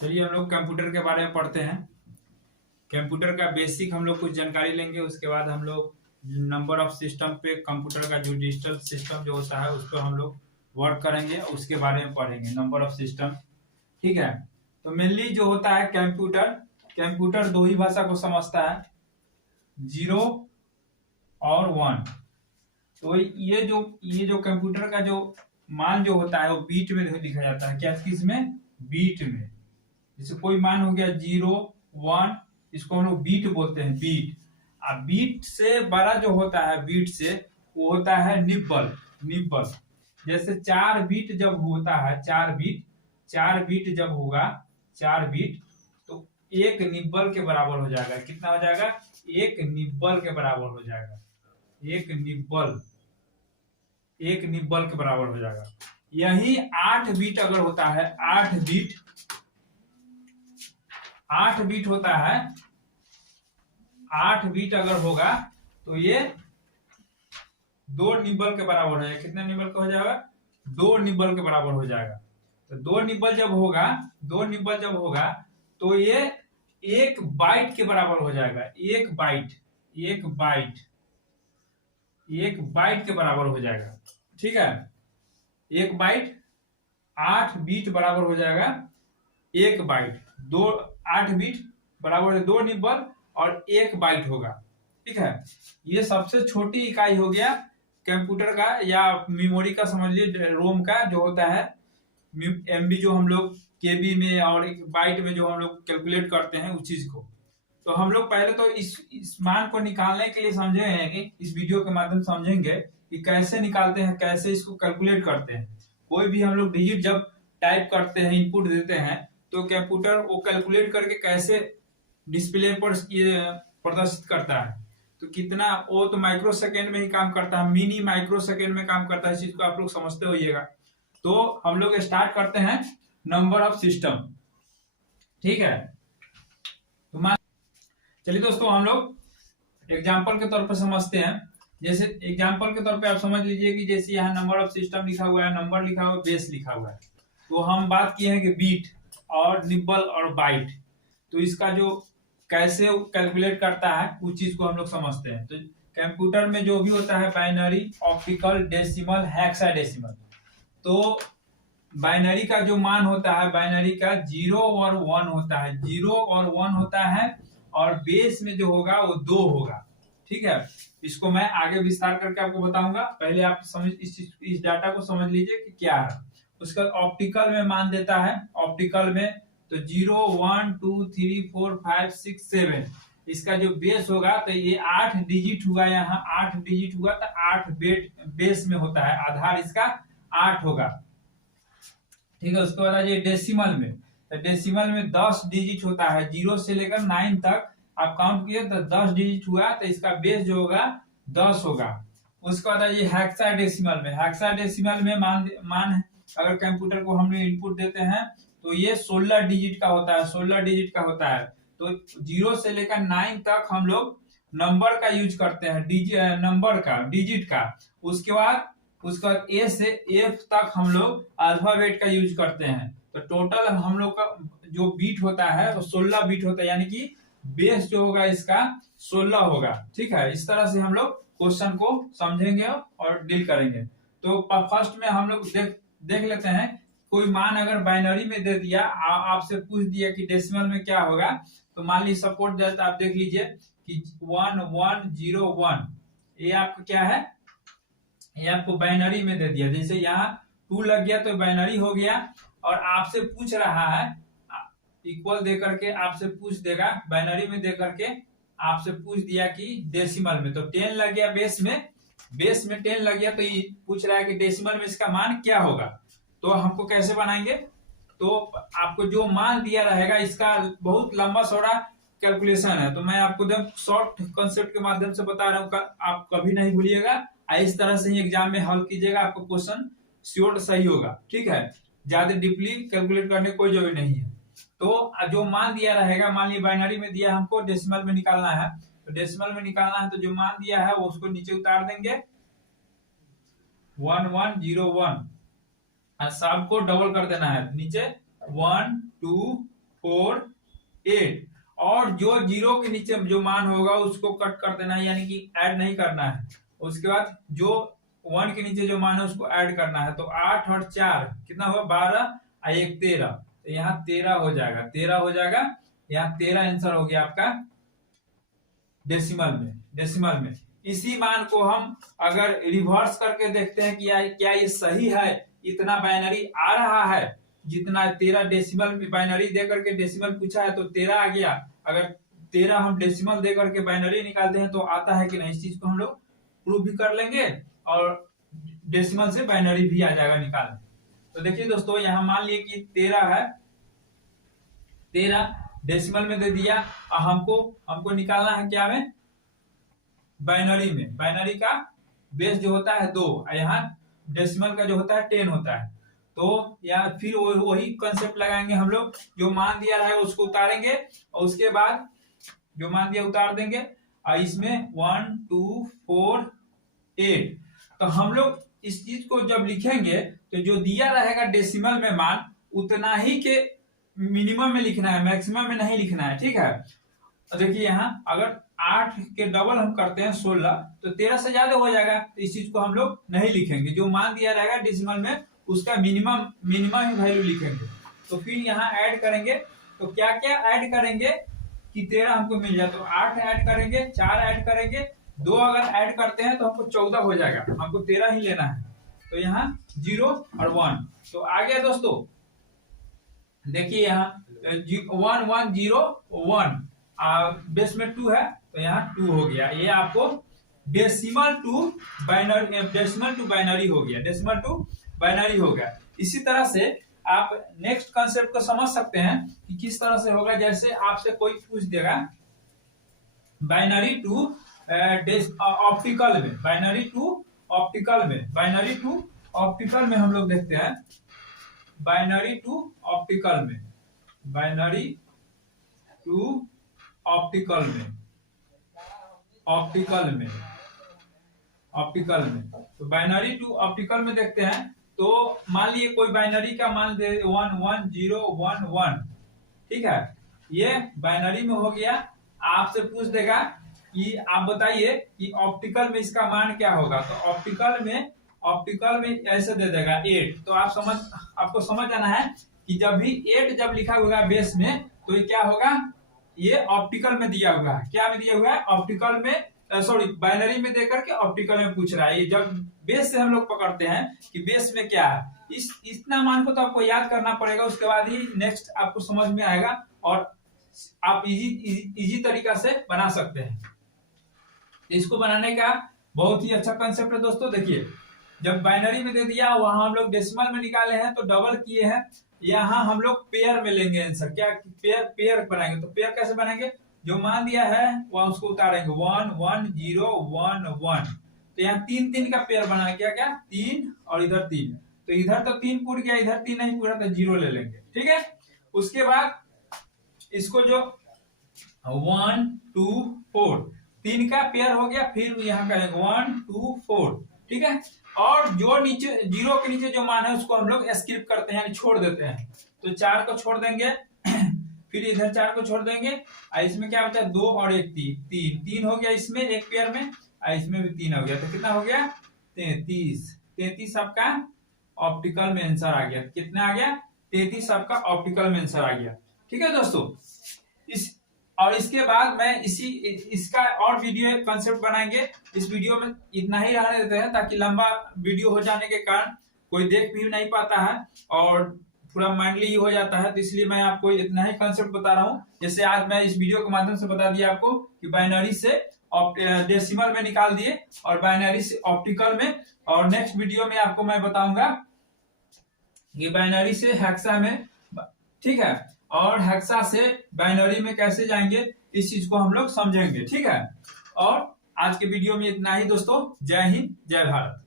चलिए हम लोग कंप्यूटर के बारे में पढ़ते हैं। कंप्यूटर का बेसिक हम लोग कुछ जानकारी लेंगे, उसके बाद हम लोग नंबर ऑफ सिस्टम पे कंप्यूटर का जो डिजिटल सिस्टम जो होता है उस पर हम लोग वर्क करेंगे, उसके बारे में पढ़ेंगे नंबर ऑफ सिस्टम। ठीक है, तो मेनली जो होता है कंप्यूटर, कंप्यूटर दो ही भाषा को समझता है, 0 और 1। तो ये जो कंप्यूटर का जो मान जो होता है वो बीट में लिखा जाता है। क्या किसमें? बीट में। जैसे कोई मान हो गया 0 1, इसको हम लोग बीट बोलते हैं, बीट। अब बीट से बड़ा जो होता है बीट से, वो होता है निब्बल। निब्बल जैसे 4 बीट जब होता है, 4 बीट जब होगा, 4 बीट, तो एक निब्बल के बराबर हो जाएगा। कितना हो जाएगा? एक निब्बल के बराबर हो जाएगा। एक निब्बल के बराबर हो जाएगा। यही 8 बीट अगर होता है, 8 बीट होता है, 8 बीट अगर होगा तो ये 2 निब्बल के बराबर हो जाएगा। कितने निब्बल का हो जाएगा? 2 निब्बल के बराबर हो जाएगा। तो 2 निब्बल जब होगा तो ये 1 बाइट के बराबर हो जाएगा। 1 बाइट के बराबर हो जाएगा। ठीक है, 1 बाइट 8 बीट बराबर हो जाएगा 1 बाइट। 8 बीट बराबर है 2 निब्बल और 1 बाइट होगा। ठीक है, ये सबसे छोटी इकाई हो गया कंप्यूटर का, या मेमोरी का समझ लीजिए, रोम का जो होता है, एमबी जो हम लोग केबी में और एक बाइट में जो हम लोग कैलकुलेट करते हैं उस चीज को। तो हम लोग पहले तो इस मान को निकालने के लिए समझे हैं कि इस वीडियो के माध्यम से समझेंगे कि कैसे निकालते हैं, कैसे इसको कैलकुलेट करते हैं। कोई भी हम लोग डिजिट जब टाइप करते हैं, इनपुट देते हैं, तो कंप्यूटर वो कैलकुलेट करके कैसे डिस्प्ले पर प्रदर्शित करता है। तो कितना, वो तो माइक्रो सेकेंड में ही काम करता है, मिनी माइक्रो सेकेंड में काम करता है। इस चीज को आप लोग समझते होइएगा। तो हम लोग स्टार्ट करते हैं नंबर ऑफ सिस्टम। ठीक है, तो चलिए दोस्तों, हम लोग एग्जाम्पल के तौर पर समझते हैं। जैसे एग्जाम्पल के तौर पे आप समझ लीजिए कि जैसे यहाँ नंबर ऑफ सिस्टम लिखा हुआ है, नंबर लिखा हुआ है, बेस लिखा हुआ है। तो हम बात किए हैं कि बीट और निब्बल और बाइट, तो इसका जो कैसे कैलकुलेट करता है उस चीज को हम लोग समझते हैं। तो कंप्यूटर में जो भी होता है, बाइनरी, ऑप्टिकल, डेसिमल, हेक्साडेसिमल। तो बाइनरी का जो मान होता है, बाइनरी का 0 और 1 होता है, 0 और 1 होता है, और बेस में जो होगा वो 2 होगा। ठीक है, इसको मैं आगे विस्तार करके आपको बताऊंगा। पहले आप समझ इस डाटा को समझ लीजिए कि क्या है। उसका ऑप्टिकल में मान देता है, ऑप्टिकल में तो 0 1 2 3 4 5 6 7, इसका जो बेस होगा तो ये 8 डिजिट हुआ, यहाँ 8 डिजिट हुआ, तो 8 बेस में होता है, आधार इसका 8 होगा। ठीक है, उसके बाद ये डेसिमल में, तो डेसिमल में 10 डिजिट होता है, 0 से लेकर 9 तक आप काउंट किए तो 10 डिजिट हुआ, तो इसका बेस जो होगा 10 होगा। उसके बाद ये हेक्साडेसिमल में, हेक्साडेसिमल में मान अगर कंप्यूटर को हम लोग इनपुट देते हैं तो ये 16 डिजिट का होता है, 16 डिजिट का होता है। तो 0 से लेकर 9 तक हम लोग नंबर का यूज करते हैं, नंबर का, डिजिट का। उसके बाद ए से एफ तक हम लोग अल्फाबेट का यूज करते हैं। तो टोटल हम लोग का जो बीट होता है वो 16 बीट होता है, यानी कि बेस जो होगा इसका 16 होगा। ठीक है, इस तरह से हम लोग क्वेश्चन को समझेंगे और डील करेंगे। तो फर्स्ट में हम लोग देख लेते हैं, कोई मान अगर बाइनरी में दे दिया, आपसे पूछ दिया कि डेसिमल में क्या होगा, तो मान लीजिए सपोर्ट जैसे आप देख लीजिए कि 1 1 0 1, ये आपका क्या है, ये आपको बाइनरी में दे दिया। जैसे यहाँ 2 लग गया तो बाइनरी हो गया, और आपसे पूछ रहा है इक्वल दे करके, आपसे पूछ देगा बाइनरी में दे करके, आपसे पूछ दिया कि डेसिमल में, तो 10 लग गया बेस में 10 लग गया, तो ये पूछ रहा है कि डेसिमल में इसका मान क्या होगा। तो हमको कैसे बनाएंगे, तो आपको जो मान दिया रहेगा, इसका बहुत लंबा चौड़ा कैलकुलेशन है, तो मैं आपको एकदम शॉर्ट कंसेप्ट के माध्यम से बता रहा हूँ, आप कभी नहीं भूलिएगा। इस तरह से ही एग्जाम में हल कीजिएगा, आपको क्वेश्चन श्योर सही होगा। ठीक है, ज्यादा डीपली कैलकुलेट करने की कोई जरूरत नहीं है। तो जो मान दिया रहेगा, मान लीजिए बाइनरी में दिया, हमको डेसिमल में निकालना है, तो डेसिमल में निकालना है तो जो मान दिया है वो उसको नीचे उतार देंगे, 1 1 0 1, सबको डबल कर देना है नीचे, 1 2 4 8 और जो जीरो के नीचे जो मान होगा उसको कट कर देना है, यानी कि ऐड नहीं करना है। उसके बाद जो 1 के नीचे जो मान है उसको ऐड करना है। तो 8 और 4 कितना हुआ 12 और 1 13, तो यहाँ 13 हो जाएगा, 13 हो जाएगा। यहाँ 13 आंसर हो गया आपका डेसिमल में। इसी मान को हम अगर रिवर्स करके देखते हैं कि क्या ये सही है, इतना बाइनरी आ रहा है, जितना 13 डेसिमल बाइनरी दे करके डेसिमल पूछा है तो 13 आ गया। अगर 13 हम डेसिमल दे करके बाइनरी निकालते हैं तो आता है कि नहीं, इस चीज को हम लोग प्रूव भी कर लेंगे और डेसिमल से बाइनरी भी आ जाएगा निकालने। तो देखिए दोस्तों, यहाँ मान लिए कि 13 है, 13 डेसिमल में दे दिया और हमको निकालना है क्या में, बाइनरी में। बाइनरी का बेस जो होता है 2 और यहाँ डेसिमल का जो होता है 10 होता है। तो या फिर वही कंसेप्ट लगाएंगे हम लोग, जो मान दिया है उसको उतारेंगे और उसके बाद जो मान दिया उतार देंगे और इसमें 1 2 4 8। तो हम लोग इस चीज को जब लिखेंगे तो जो दिया रहेगा डेसिमल में मान उतना ही के मिनिमम में लिखना है, मैक्सिमम में नहीं लिखना है, ठीक है। तो देखिए यहाँ अगर 8 के डबल हम करते हैं 16 तो 13 से ज्यादा हो जाएगा, तो इस चीज को हम लोग नहीं लिखेंगे। जो मान दिया रहेगा डेसिमल में उसका मिनिमम ही वैल्यू लिखेंगे। तो फिर यहाँ ऐड करेंगे, तो क्या क्या ऐड करेंगे कि 13 हमको मिल जाए। तो 8 ऐड करेंगे, 4 ऐड करेंगे, 2 अगर ऐड करते हैं तो हमको 14 हो जाएगा, हमको 13 ही लेना है। तो यहाँ 0 और 1 तो आ गया दोस्तों। देखिए यहाँ 1 1 0 1 बेस में 2 है तो यहाँ 2 हो गया। ये आपको डेसिमल टू बाइनरी हो गया, डेसिमल टू बाइनरी हो गया। इसी तरह से आप नेक्स्ट कंसेप्ट को समझ सकते हैं कि किस तरह से होगा। जैसे आपसे कोई पूछ देगा बाइनरी टू ऑप्टिकल में, बाइनरी टू ऑप्टिकल में हम लोग देखते हैं, बाइनरी टू ऑप्टिकल में, बाइनरी टू ऑप्टिकल में तो बाइनरी टू ऑप्टिकल में देखते हैं। तो मान लिए कोई बाइनरी का मान दे 1 1 0 1 1, ठीक है, ये बाइनरी में हो गया। आपसे पूछ देगा कि आप बताइए कि ऑप्टिकल में इसका मान क्या होगा। तो ऑप्टिकल में ऐसे दे देगा 8। तो आपको समझ आना है कि जब भी 8 जब लिखा हुआ बेस में तो ये क्या होगा, ये ऑप्टिकल में दिया हुआ है। क्या में दिया हुआ है, ऑप्टिकल में, सॉरी बाइनरी में देकर के ऑप्टिकल में पूछ रहा है। ये जब बेस से हम लोग पकड़ते हैं कि बेस में क्या है, इतना मान को तो आपको याद करना पड़ेगा, उसके बाद ही नेक्स्ट आपको समझ में आएगा और आप इजी तरीका से बना सकते हैं। इसको बनाने का बहुत ही अच्छा कंसेप्ट है दोस्तों। देखिए जब बाइनरी में दे दिया, वहां हम लोग डेसिमल में निकाले हैं तो डबल किए हैं, यहाँ हम लोग पेयर में लेंगे आंसर। क्या पेयर बनाएंगे, तो पेयर कैसे बनाएंगे, जो मान दिया है वह उसको उतारेंगे 1 1 0 1 1। तो यहाँ 3 3 का पेयर बनाना, क्या 3 और इधर 3, तो इधर तो 3 पूरा गया, इधर 3 नहीं पूरा तो 0 ले लेंगे, ठीक है। उसके बाद इसको जो 1 2 4 3 का पेयर हो गया, फिर यहाँ करेंगे 1 2 4, ठीक है। और जो नीचे 0 के नीचे जो मान है उसको हम लोग स्किप करते हैं, यानी छोड़ देते हैं। तो 4 को छोड़ देंगे फिर इधर 4 को छोड़ देंगे और इसमें क्या बचा 2 और 1 3 हो गया इसमें एक पेयर में, और इसमें भी 3 हो गया। तो कितना हो गया 33 आपका ऑप्टिकल में आंसर आ गया। कितना आ गया 33 आपका ऑप्टिकल में आंसर आ गया, ठीक है दोस्तों। इसके बाद मैं इसका और वीडियो कंसेप्ट बनाएंगे। इस वीडियो में इतना ही रहने देते हैं ताकि लंबा वीडियो हो जाने के कारण कोई देख भी नहीं पाता है और पूरा माइंडली ही हो जाता है। तो इसलिए मैं आपको इतना ही कंसेप्ट बता रहा हूँ। जैसे आज मैं इस वीडियो के माध्यम से बता दिया आपको कि बाइनरी से डेसिमल में निकाल दिए और बाइनरी से ऑप्टिकल में, और नेक्स्ट वीडियो में आपको मैं बताऊंगा कि बाइनरी से हेक्सा में, ठीक है, और हेक्सा से बाइनरी में कैसे जाएंगे, इस चीज को हम लोग समझेंगे, ठीक है। और आज के वीडियो में इतना ही दोस्तों। जय हिंद, जय भारत।